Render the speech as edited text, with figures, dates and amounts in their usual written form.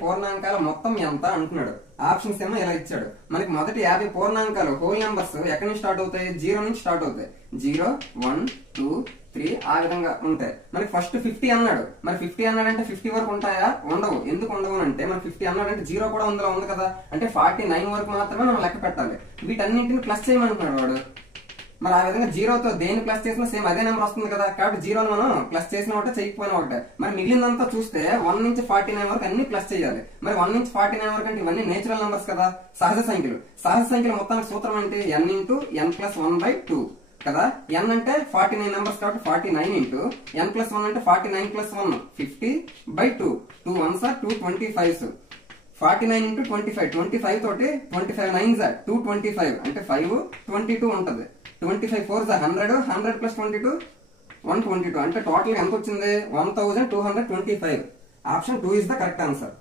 పూర్ణాంకాల మొత్తం ఎంత అంటున్నాడు. ఆప్షన్స్ ఏమో ఇలా ఇచ్చాడు. మనకి మొదటి 50 పూర్ణాంకాలు హోల్ నెంబర్స్ ఎక్కడి నుంచి స్టార్ట్ అవుతాయి? 0 నుంచి స్టార్ట్ అవుతాయి. 0, 1, 2, 3 ఆ విధంగా ఉంటాయి. మనకి ఫస్ట్ 50 అన్నాడు. మరి 50 అన్నాడంటే 50 వరకు ఉంటాయా? ఉండవు. ఎందుకు ఉండవు అంటే మన 50 అన్నాడంటే 0 కూడా అందులో ఉంది కదా, అంటే 49 వరకు మాత్రమే మనం లెక్క పెట్టాలి. వీటన్నింటిని ప్లస్ చేయమంటున్నాడు వాడు. మరి ఆ విధంగా 0తో దేని ప్లస్ చేసినా సేమ్ అదే నెంబర్ వస్తుంది కదా, కాబట్టి 0ని మనం ప్లస్ చేసిన ఒకటే చేయకపోయినా ఒకటే. మరి మిగిలినంతా చూస్తే 1 నుంచి 49 వరకు అన్ని ప్లస్ చేయాలి. మరి 1 నుంచి 49 వరకు అంటే ఇవన్నీ నేచురల్ నెంబర్స్ కదా, సహజ సంఖ్యలు. సహజ సంఖ్యల మొత్తానికి సూత్రం అంటే n ఇంటూ n ప్లస్ 1/2 కదా. n అంటే 49 నెంబర్స్ కాబట్టి 49 ఇంటూ n ప్లస్ 1 అంటే 49 plus 1 50/2. 2 1s are 2 25s. 49 into 25, 25 తోటి 25 9s are 225 అంటే 5 22 ఉంటది. 25 4s are 100, 100 ప్లస్ 22 122 అంటే టోటల్ ఎంత వచ్చింది? 1225. Option 2 is the correct answer.